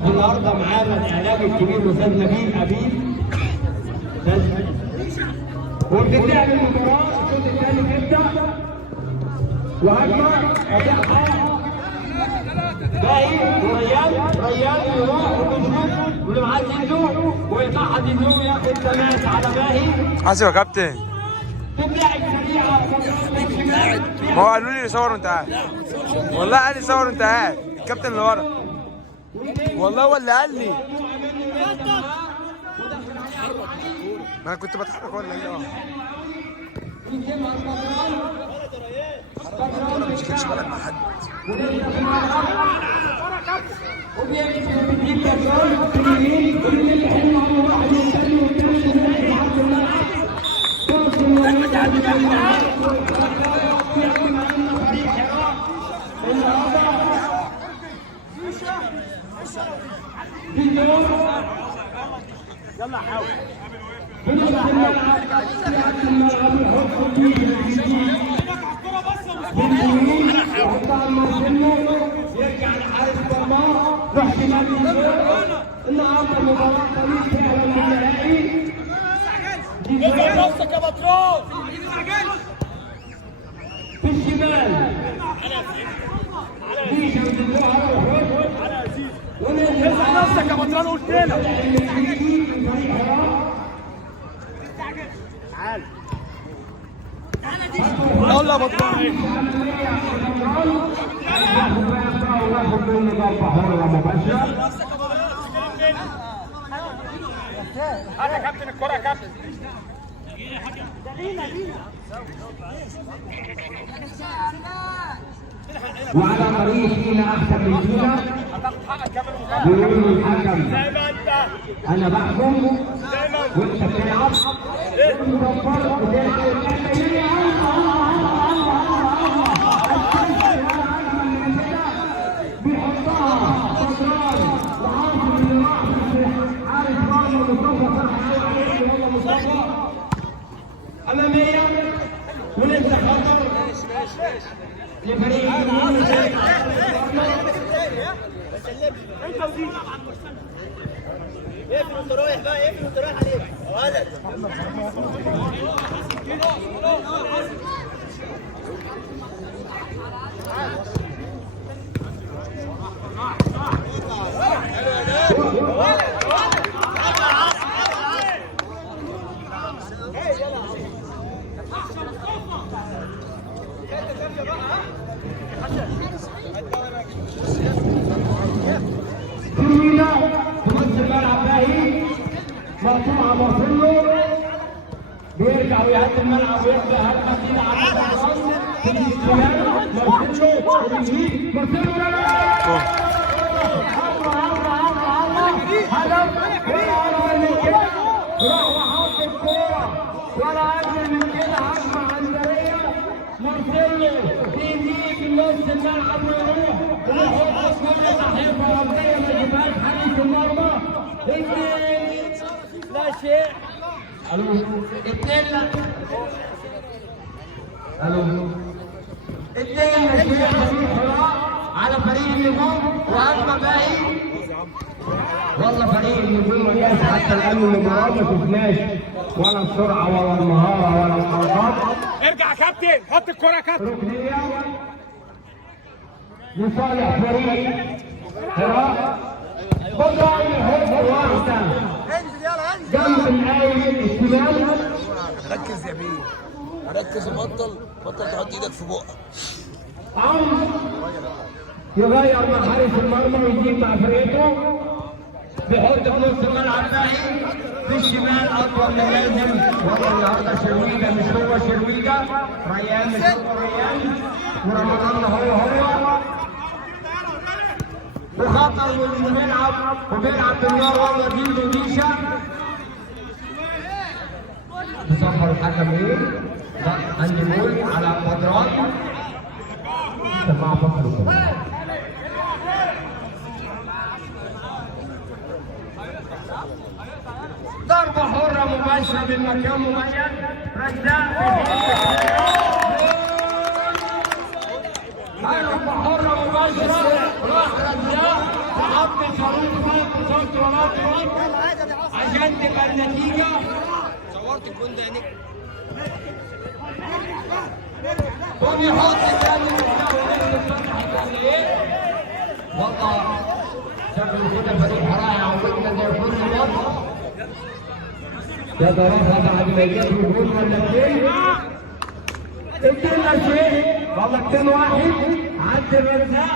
النهارده معانا الاعلامي الكبير الاستاذ نبيل ابيب وبتتلعب المباراه. الشوط الثاني بيبدا وهجمه اداء باهي وريان يروح ويشوط واللي معاه زيزو ويقعد زيزو ياخد تماس على باهي. حاسب يا كابتن. تتلعب سريعه. ما هو قالوا لي صور وانت قاعد. والله قال لي صور وانت قاعد الكابتن اللي ورا. والله هو اللي قال لي. ما انا كنت بتحرك ولا ايه؟ ما مشكلتش بالك مع حد. يلا حاول. يرجع لحارس مرمى واحتمال النهارده المباراه طريق فعلا النهائي. انزل نفسك يا بطرون في الشمال ديشا بتدوها انزل نفسك يا بطرون قلت لك يلا يا بطرون هذا كابتن الكرة يا كابتن. وعلى طريق فينا احسن من فينا بيقول الحكم انا بحكم وانت بتلعب اماميه ولسه خطر لفريق اقفل وانت رايح بقى اقفل وانت رايح عليك ولد مقطوعه مرسله بيرجع ويهدي الملعب ويبدا هجمه جديده على الراس في الاستلام مرسله وبيجيب مرسله هدف ولا من كده راح وحط الكوره ولا اجمل من كده هجمه عنبريه مرسله بيجيب نص الملعب ويروح ويحط الكوره ناحيه ربيه ما يجيبهاش حارس المرمى. لا شيء الو اثنين لا الو اثنين مشاريع على فريق النجوم وهجمه باهي. والله فريق النجوم والناس حتى الان المباراه ما شفناش ولا السرعه ولا المهاره ولا الحركات. ارجع يا كابتن حط الكرة يا كابتن. ركنيه لصالح فريق هراء بضع هجمه واحده جنب الآية الشمال. ركز يا بيه ركز وبطل تحط ايدك في بقك. عمرو يغير مع حارس المرمى ويجيب مع فرقته بيحط في نص الملعب باهي في الشمال اطول من لازم. والله النهارده شرويجه مش هو شرويجه، ريان مش هو ريان، ورمضان هو وخطر واللي بيلعب بالنار. والله ديشا ديشا بصفر الحكم ايه؟ عندي جول على بدران سماع فصل. ضربة حرة مباشرة من مكان معين. رجاء ضربة حرة مباشرة راح رجاء وحط صوت عشان تبقى النتيجة. صورت الجون ده يا نجم. وبيحط تاني ايه؟ وضع شكله كده فريق حراية عودنا زي كل مرة. يا ضربها بعد ما يجيب جول ولا اثنين. ادينا شيء والله 2-1 عند الرزاق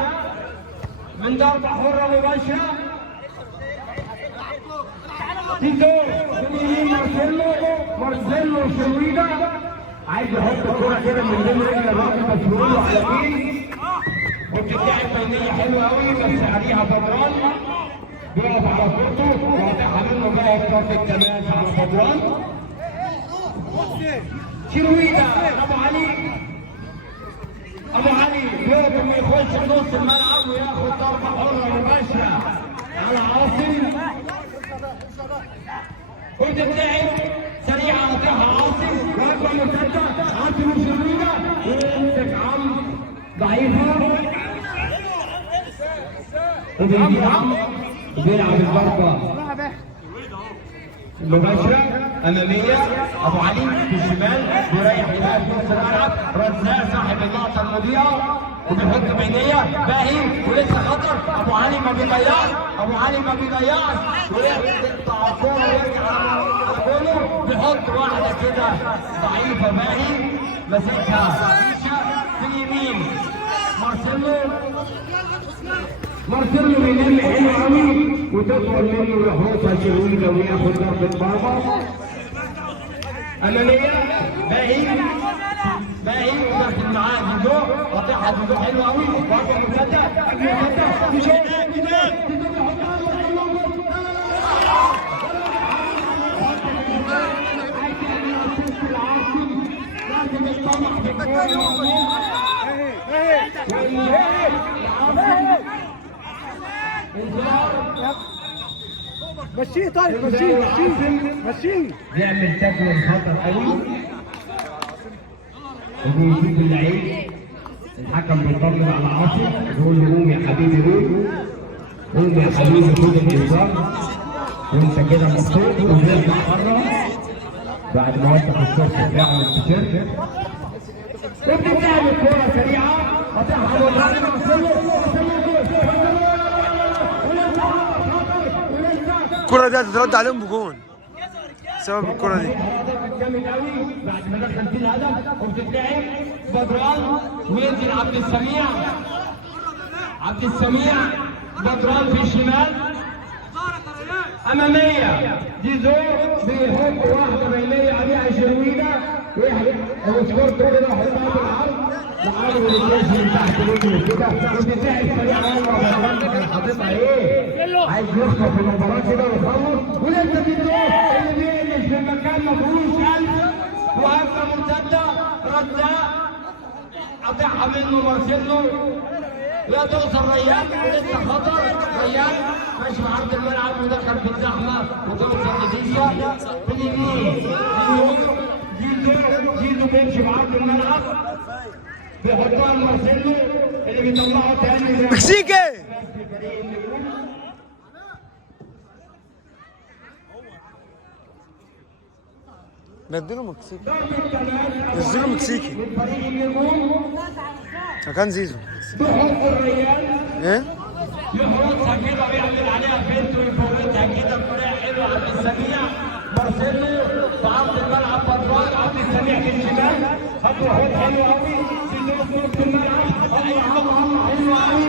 من ضربة حرة مباشرة. تيزو مارسيلو شويدة عايز يحط الكرة كده من ضمن رجل الراجل مسؤول على مين وبتتلعب فنية حلوة قوي بس عليها بدران بيقف على كورته واضحة منه بقى يتوقف التماس على بدران. شرويدة أبو علي يقدر يخش نص الملعب وياخد ضربة حرة مباشرة على عاصم. وتتلعب سريعة قاطعها عاصم وأكبر مرتدة عاصم وشرويدة ويمسك عم ضعيفة وبيجي عم وبيلعب الضربة مباشرة أمامية. أبو علي في الشمال بيريح دماغه في نص الملعب. رزاق صاحب اللقطة المضيئة وبيحط بينية باهي ولسه خطر. أبو علي ما بيضيعش ويقطع الكورة ويرجع على جوله بيحط واحدة كده ضعيفة باهي ماسكها في اليمين. مارسيلو بيلم حلو قوي وتطول منه يحوطها شرويدة وياخد ضربة مرمى أمامية. باهي وداخل معاه ديدو قاطعها ديدو حلو قوي وأكبر مرتدة مشيه طيب مشيه بيعمل تاكل خطر قوي وبيجيب اللعيب. الحكم بيطمن على عاصم بيقول له قوم يا حبيبي قوم يا حبيبي خد الانذار وانت كده مبسوط وبيرجع بره بعد ما وسخ الشورت بتاعه من التيشيرت. وبتتلعب الكوره سريعه قطعها الوزاري الكرة دي هتترد عليهم بجون بسبب الكرة دي. جامد قوي بعد ما دخل في الهدف وبتتلعب بدران وينزل عبد السميع بدران في الشمال أمامية. ديزو بيحط واحدة بينية عليها شرويدة وسكورته كده وحطها بالعرض لعرض الجيش من تحت رجله كده وبتتلعب سريعة والله بدران كان حاططها ايه؟ عايز يخطف في المباراة كده ويخلص ولسه ديزو اللي بيقلش في مكان مفروش قلب وهجمة مرتدة رزاق قطعها منه مارسيلو لا توصل ريان ولسه خطر. ريان ماشي في عرض الملعب ودخل في الزحمه وتوصل لديشا في اليمين. جيزو بيمشي في عرض الملعب بيحطها لمارسيلو اللي بيطلعه تاني مكسيكي بدلوا مكسيكي نزلوا مكسيكي كان زيزو ايه يحرصها كده ويعمل عليها فينت ويفوتها كده بطريقه حلوه. عبد السميع مارسيلو في عرض الملعب بدران عبد السميع في الشمال خطوه حلوه قوي في نص الملعب حلوه قوي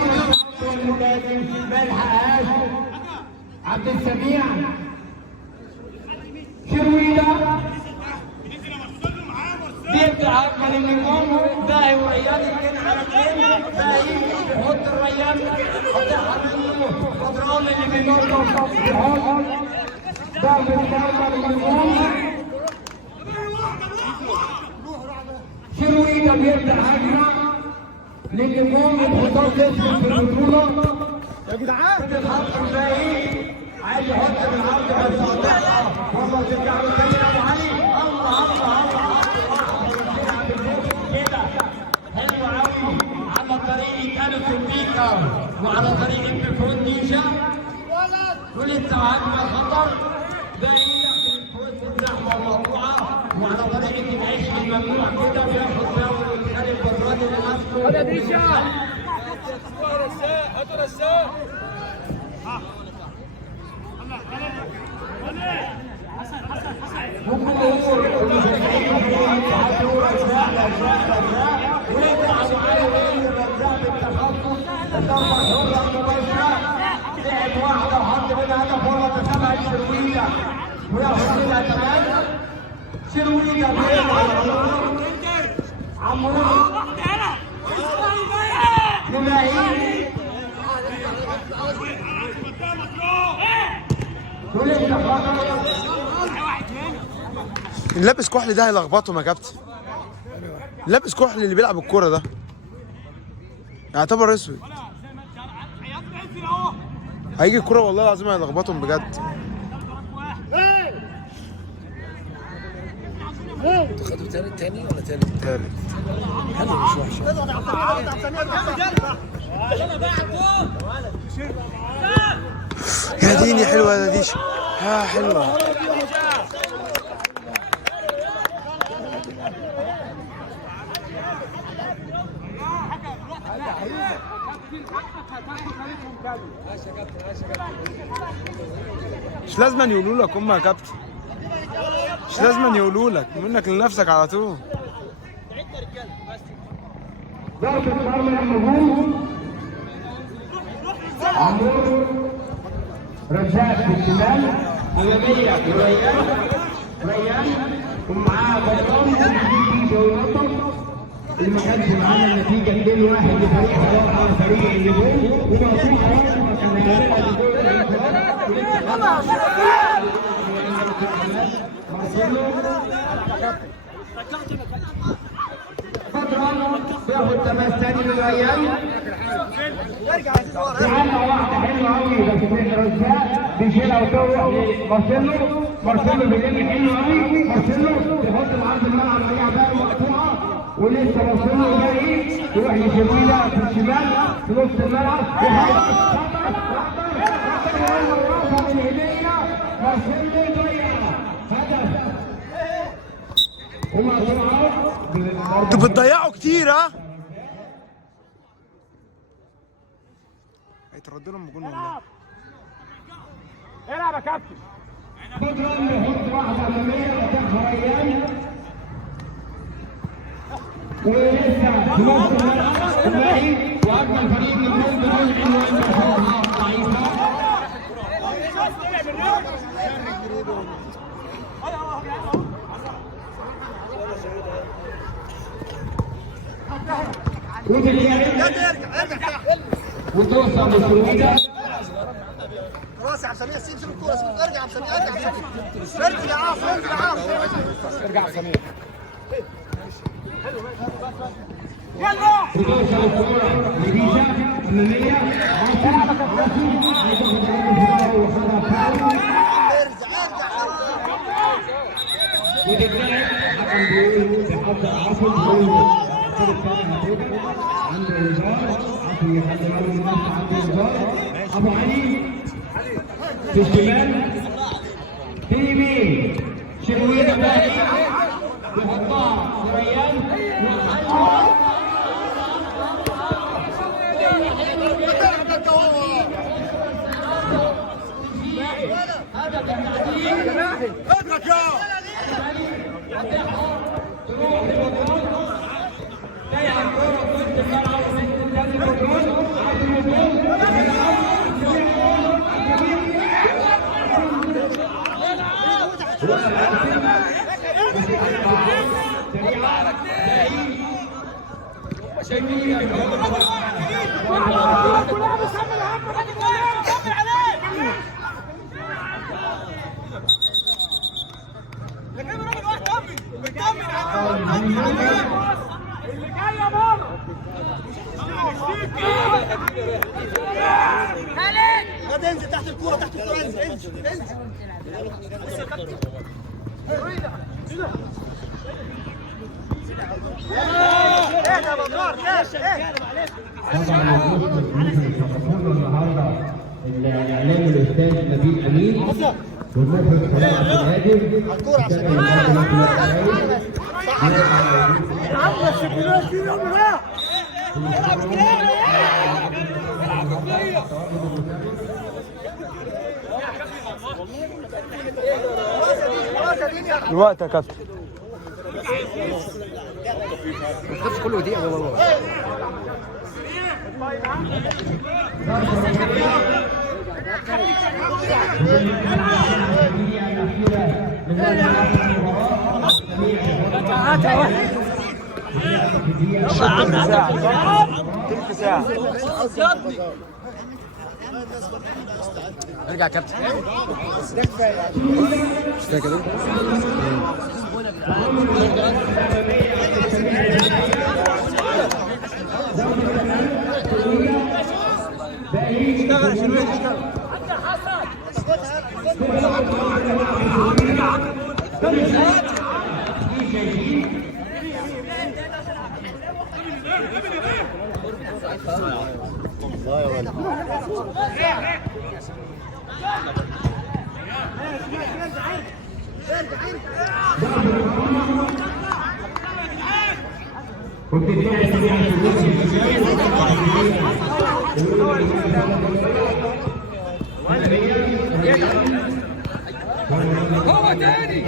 والمهاجم ما يلحقهاش. عبد السميع شرويدة بيبدأ أكمل النجوم باهي وريان اثنين على اثنين. باهي يحط الريان قطعها منه بدران اللي بينور يحط ضربة مرمى للنجوم. شرويدة بيبدأ هجمة للنجوم بيحطها اسم في البطولة يا جدعان. بيتحط باهي عايز يحط بالعرض بس قطعها والله ترجع له تاني ابو علي. على طريقة ألف البيكر وعلى طريقة بيكون ديشا ولسه هجمه خطر بعيده في وسط الزحمه المقطوعه وعلى طريقه العيش الممنوع كده بياخد فاول ويخلي البراد لنفسه. هذا ديشا لعب واحده وحط منها هدف والله تسمع شرويده وياخد منها كمان شرويده عمرو جماهير لابس كحل ده هيلخبطهم يا كابتن. لابس كحل اللي بيلعب الكوره ده يعتبر اسود. هيجي الكوره والله العظيم هيلخبطهم بجد. انتوا خدوا تاني ولا تالت؟ تالت. حلو مش وحش. يا ديني حلوه يا ديش. ها حلوه. مش لازم يقولوا لك هم يا كابتن. مش لازم يقولوا لك منك لنفسك على طول. ضربة مرمى النجوم عمرو رجاء في الشمال أمامية ريان ومعاه بطل اللي ما كانش معانا النتيجة 2-1 لفريق حرام على فريق النجوم وموضوع حرام بياخد تماس تاني من ريان. تعالى واحدة حلوة أوي بس من رجاء بيشيلها وتروح مارسيلو بيلم حلو أوي. مارسيلو بيحط العرض الملعب عليها بقى مقطوعة ولسه مارسيلو جاي يروح يشيلها في الشمال في نص الملعب من هدية مارسيلو ضيع هدف. انتوا بتضيعوا كتير ها؟ هيترد لهم بجون والله. العب يا كابتن. بدران بيحط واحدة أمامية وتاخد ريان ولسه في نص الملعب ثنائي وأجمل فريق من الجول بيقول إنه عنده ضعيفة. وتوصل للسويدة خلاص يا عبد السميع سيب الكوره ارجع يا عبد السميع ارجع يا عاصم ارجع يا عاصم ارجع يا سمير يلا وتوصل الكورة لديشا أمامية وتتلعب حكم بيقول بحط عاصم عنده انذار عشان يخلي باله من نفسه. عنده انذار ابو علي في الشمال في اليمين شرويده باقي يحطها لريان اضغط اللي جاي يا بابا خالد انزل تحت الكوره تحت الكوره انزل الاعلامي الاستاذ نبيل امين والمخرج صلاح الهادم. الكورة عشان الوقت يا كابتن. كله دقيقة والله. تلت ساعة. ارجع يا كابتن. اشتغل شنو اشتغل هو تاني